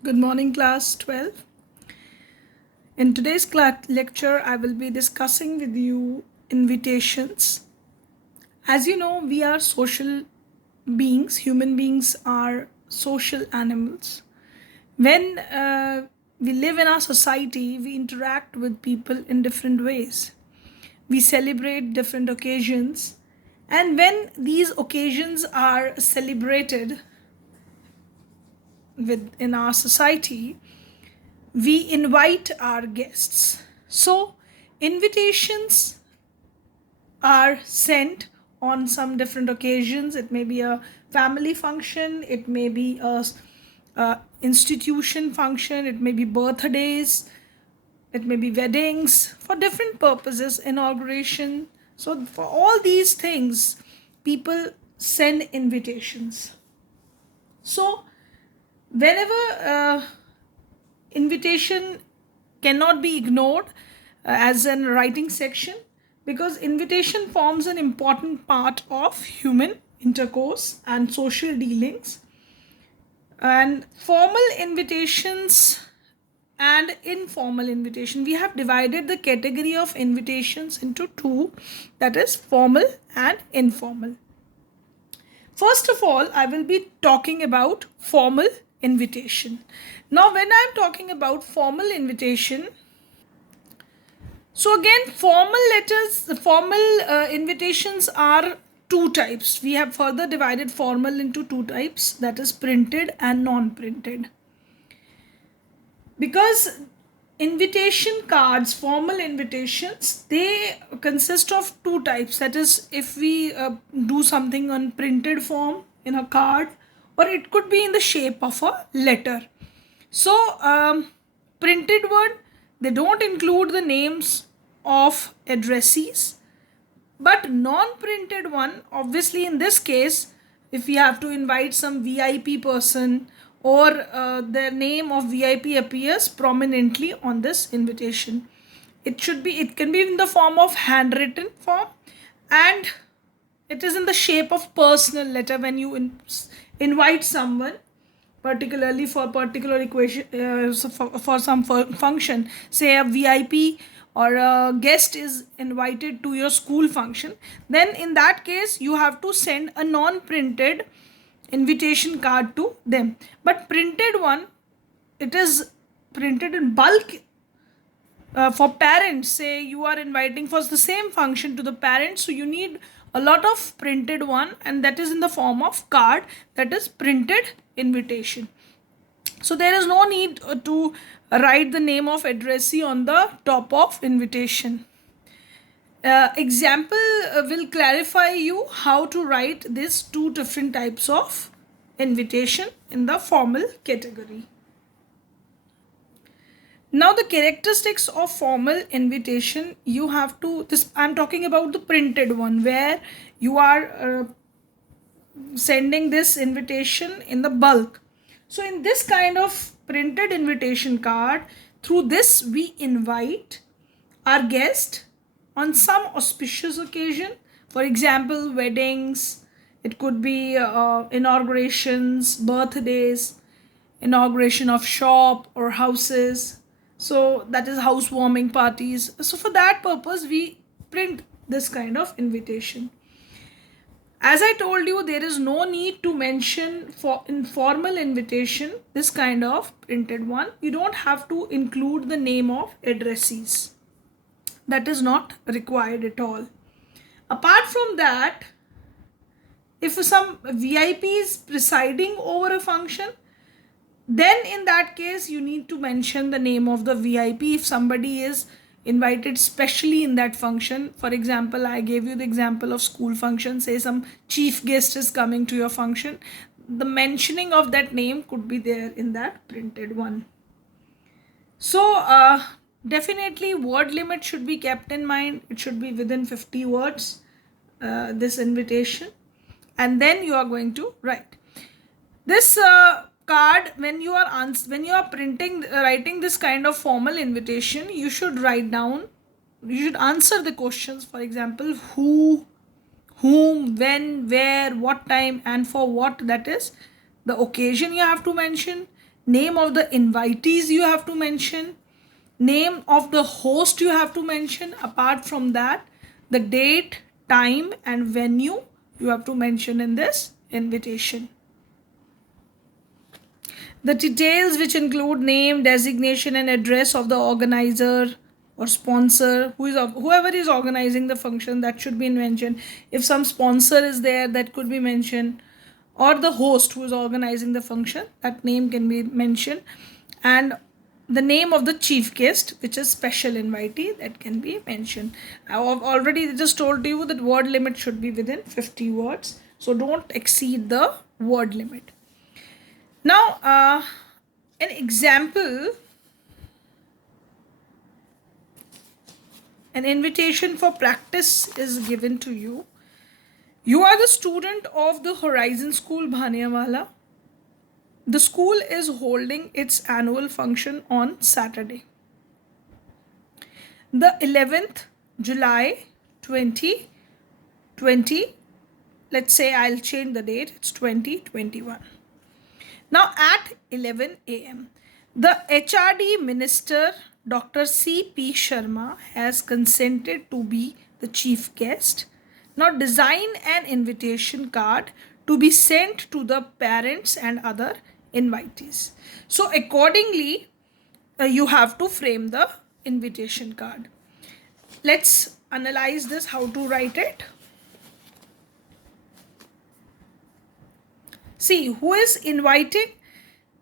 Good morning, class 12. In today's lecture, I will be discussing with you invitations. As you know, we are social beings, human beings are social animals. When we live in our society, we interact with people in different ways. We celebrate different occasions, and when these occasions are celebrated in our society, we invite our guests. So, invitations are sent on some different occasions. It may be a family function, it may be a institution function, it may be birthdays, it may be weddings, for different purposes, inauguration. So, for all these things, people send invitations. So, whenever invitation cannot be ignored as a writing section, because invitation forms an important part of human intercourse and social dealings. And formal invitations and informal invitation, we have divided the category of invitations into two, that is formal and informal. First of all, I will be talking about formal invitation. Now, when I'm talking about formal invitation, so again, formal invitations are two types. We have further divided formal into two types, that is printed and non-printed. Because invitation cards, formal invitations, they consist of two types. That is, if we do something on printed form in a card, or it could be in the shape of a letter. So, printed one, they don't include the names of addressees, but non-printed one, obviously in this case, if we have to invite some VIP person, or the name of VIP appears prominently on this invitation. It can be in the form of handwritten form, and it is in the shape of personal letter when you invite someone, particularly for particular equation, for some function, say a VIP or a guest is invited to your school function, then in that case you have to send a non-printed invitation card to them. But printed one, it is printed in bulk. For parents, say you are inviting for the same function to the parents, so you need a lot of printed one, and that is in the form of card, that is printed invitation. So there is no need to write the name of addressee on the top of invitation. Example will clarify you how to write these two different types of invitation in the formal category. Now, the characteristics of formal invitation, you have to, this I'm talking about the printed one, where you are sending this invitation in the bulk. So in this kind of printed invitation card, through this we invite our guest on some auspicious occasion. For example, weddings, it could be inaugurations, birthdays, inauguration of shop or houses. So that is housewarming parties. So for that purpose, we print this kind of invitation. As I told you, there is no need to mention for informal invitation, this kind of printed one. You don't have to include the name of addressees. That is not required at all. Apart from that, if some VIP is presiding over a function, then in that case you need to mention the name of the VIP if somebody is invited specially in that function. For example, I gave you the example of school function. Say some chief guest is coming to your function, the mentioning of that name could be there in that printed one. So definitely word limit should be kept in mind. It should be within 50 words, this invitation, and then you are going to write this card. When you are writing this kind of formal invitation, you should write down, you should answer the questions. For example, who, whom, when, where, what time, and for what, that is the occasion you have to mention. name of the invitees you have to mention, name of the host you have to mention. Apart from that, the date, time and venue you have to mention in this invitation. The details, which include name, designation and address of the organizer or sponsor, whoever is organizing the function, that should be mentioned. If some sponsor is there, that could be mentioned, or the host who is organizing the function, that name can be mentioned, and the name of the chief guest, which is special invitee, that can be mentioned. I have already just told you that word limit should be within 50 words, so don't exceed the word limit. Now, an example, an invitation for practice is given to you. You are the student of the Horizon School, Bhaniawala. The school is holding its annual function on Saturday, the 11th July 2020. Let's say I'll change the date, it's 2021. Now at 11 a.m., the HRD Minister Dr. C.P. Sharma has consented to be the chief guest. Now design an invitation card to be sent to the parents and other invitees. So accordingly, you have to frame the invitation card. Let's analyze this, how to write it. See, who is inviting?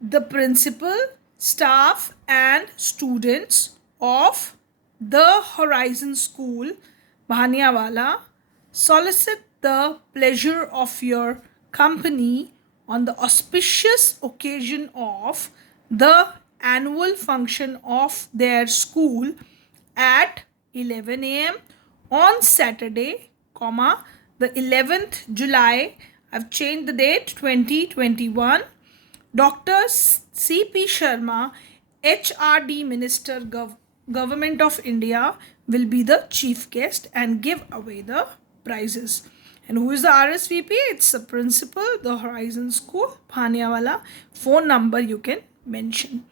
The principal, staff and students of the Horizon School, Bhaniawala, solicit the pleasure of your company on the auspicious occasion of the annual function of their school at 11 a.m. on Saturday, the 11th July, I've changed the date, 2021. Dr. C.P. Sharma, HRD Minister, Government of India, will be the chief guest and give away the prizes. And who is the RSVP? It's the principal, the Horizon School, Bhaniawala. Phone number you can mention.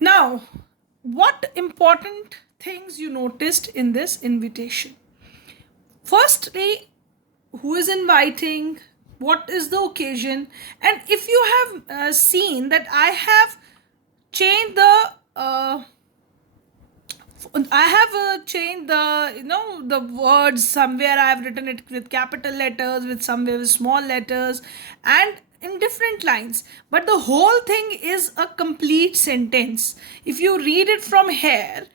Now, what important things you noticed in this invitation? Firstly, who is inviting? What is the occasion? And if you have seen that I have changed the the words. Somewhere I have written it with capital letters, with somewhere with small letters, and in different lines. But the whole thing is a complete sentence. If you read it from here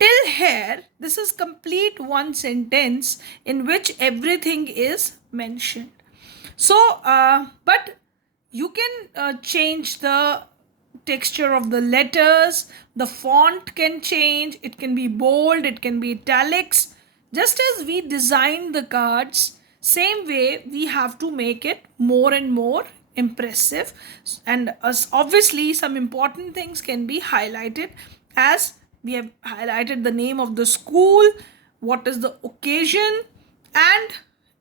till here, this is complete one sentence in which everything is mentioned. So, but you can change the texture of the letters, the font can change, it can be bold, it can be italics. Just as we designed the cards, same way we have to make it more and more impressive. And obviously some important things can be highlighted, as we have highlighted the name of the school, what is the occasion, and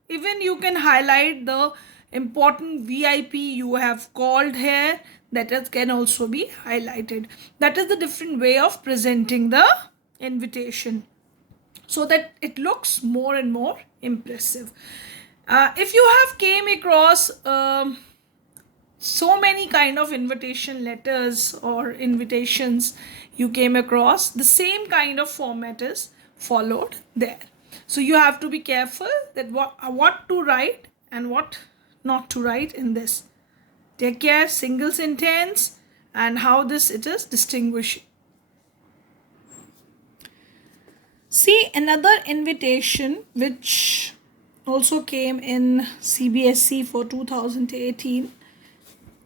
even you can highlight the important VIP you have called here. That can also be highlighted. That is the different way of presenting the invitation, so that it looks more and more impressive. If you have came across so many kind of invitation letters or invitations, you came across, the same kind of format is followed there. So you have to be careful that what to write and what not to write in this. Take care, single sentence, and how it is distinguishing. See, another invitation which also came in CBSE for 2018,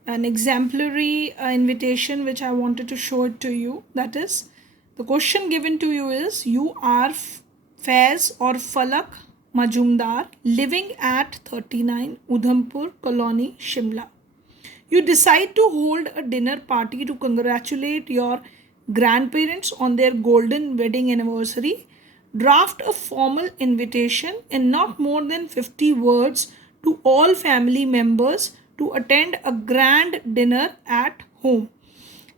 an exemplary invitation which I wanted to show it to you. That is, the question given to you is, you are Faiz or Falak Majumdar, living at 39 Udhampur Colony, Shimla. You decide to hold a dinner party to congratulate your grandparents on their golden wedding anniversary. Draft a formal invitation in not more than 50 words to all family members to attend a grand dinner at home.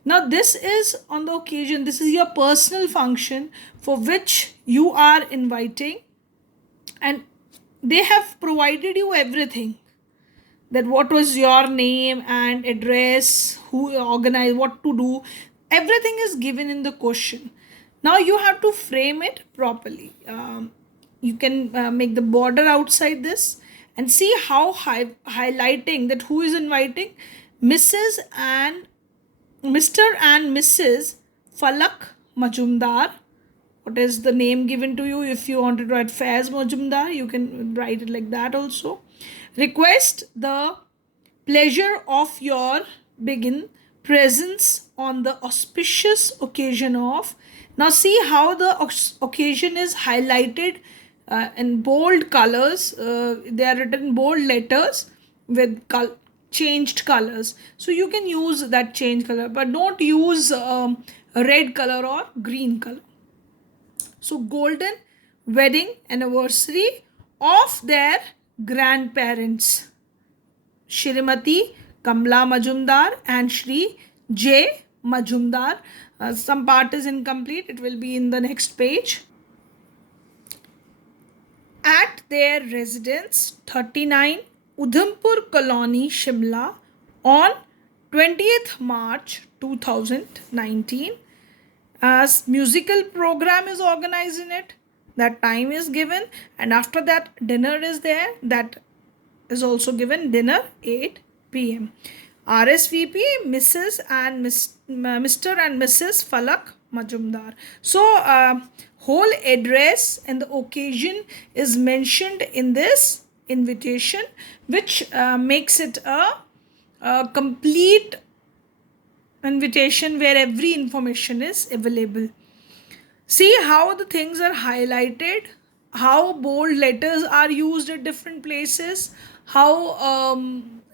Now, this is on the occasion, this is your personal function for which you are inviting, and they have provided you everything, that what was your name and address, who organized, what to do, everything is given in the question. Now you have to frame it properly. You can make the border outside this and see how highlighting that who is inviting: Mrs. and Mr. and Mrs. Falak Majumdar. What is the name given to you? If you want to write Faiz Majumdar, you can write it like that also. Request the pleasure of your begin presence on the auspicious occasion of. Now see how the occasion is highlighted in bold colors. They are written in bold letters with changed colors. So you can use that changed color, but don't use a red color or green color. So golden wedding anniversary of their grandparents, Shrimati Kamla Majumdar and Shri J. Majumdar. Some part is incomplete, it will be in the next page. At their residence 39 Udhampur Colony, Shimla, on 20th March 2019. As musical program is organized in it, that time is given, and after that dinner is there, that is also given, dinner 8 p.m. RSVP Mrs. and Mr. and Mrs. Falak Majumdar. So whole address and the occasion is mentioned in this invitation, which makes it a complete invitation where every information is available. See how the things are highlighted, how bold letters are used at different places, how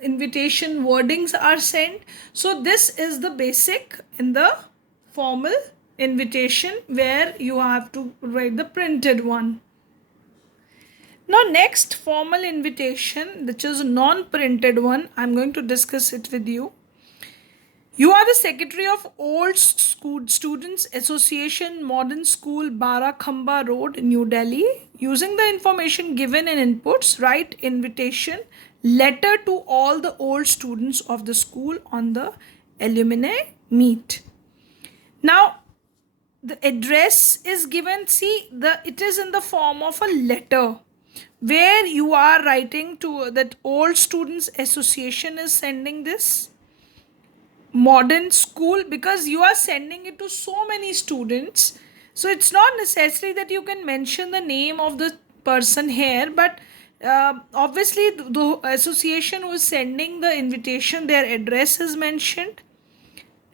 invitation wordings are sent. So this is the basic in the formal invitation, where you have to write the printed one. Now next, formal invitation, which is a non-printed one, I'm going to discuss it with you. You are the secretary of Old School Students Association, Modern School, Barakhamba Road, New Delhi. Using the information given in inputs, write invitation letter to all the old students of the school on the alumni meet. Now the address is given. See, it is in the form of a letter, where you are writing to that Old Students Association is sending this modern school, because you are sending it to so many students. So it's not necessary that you can mention the name of the person here, but obviously the association who is sending the invitation, their address is mentioned,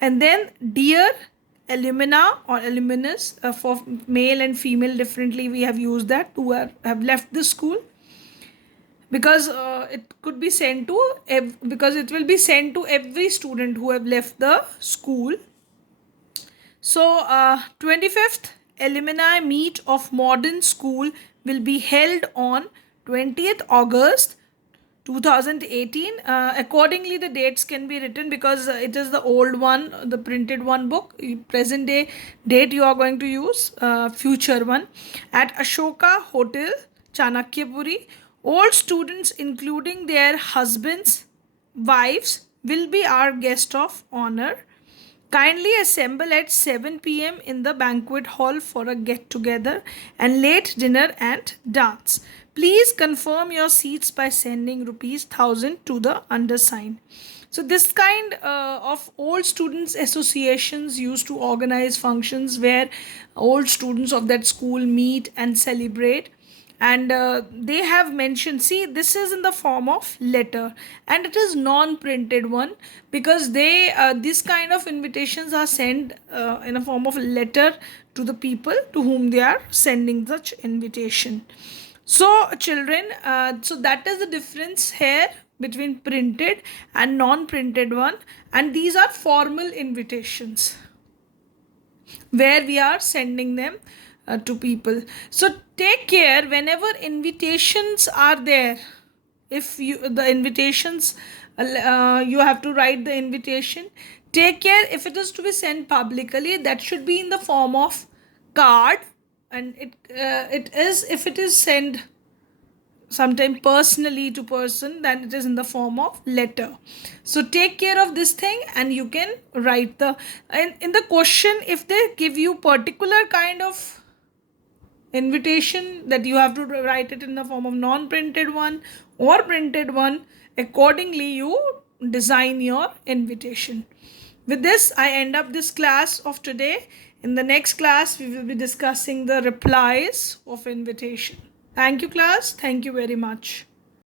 and then dear alumna or alumnus, for male and female differently we have used that, who have left the school, because it could be sent to because it will be sent to every student who have left the school. So 25th alumni meet of modern school will be held on 20th August 2018. Accordingly the dates can be written, because it is the old one, the printed one book. Present day date you are going to use, future one, at Ashoka Hotel, Chanakyapuri. Old students, including their husbands, wives, will be our guest of honor. Kindly assemble at 7 p.m. in the banquet hall for a get-together and late dinner and dance. Please confirm your seats by sending ₹1,000 to the undersigned. So this kind of old students associations used to organize functions where old students of that school meet and celebrate. And they have mentioned, see, this is in the form of letter, and it is non-printed one, because they this kind of invitations are sent in a form of letter to the people to whom they are sending such invitation. So children, so that is the difference here between printed and non-printed one, and these are formal invitations where we are sending them to people. So take care whenever invitations are there. If you the invitations, you have to write the invitation, Take care, if it is to be sent publicly, that should be in the form of card, and it is, if it is sent sometime personally to person, then it is in the form of letter. So take care of this thing, and you can write the, and in the question, if they give you particular kind of invitation, that you have to write it in the form of non-printed one or printed one, accordingly you design your invitation. With this, I end up this class of today. In the next class, we will be discussing the replies of invitation. Thank you, class. Thank you very much.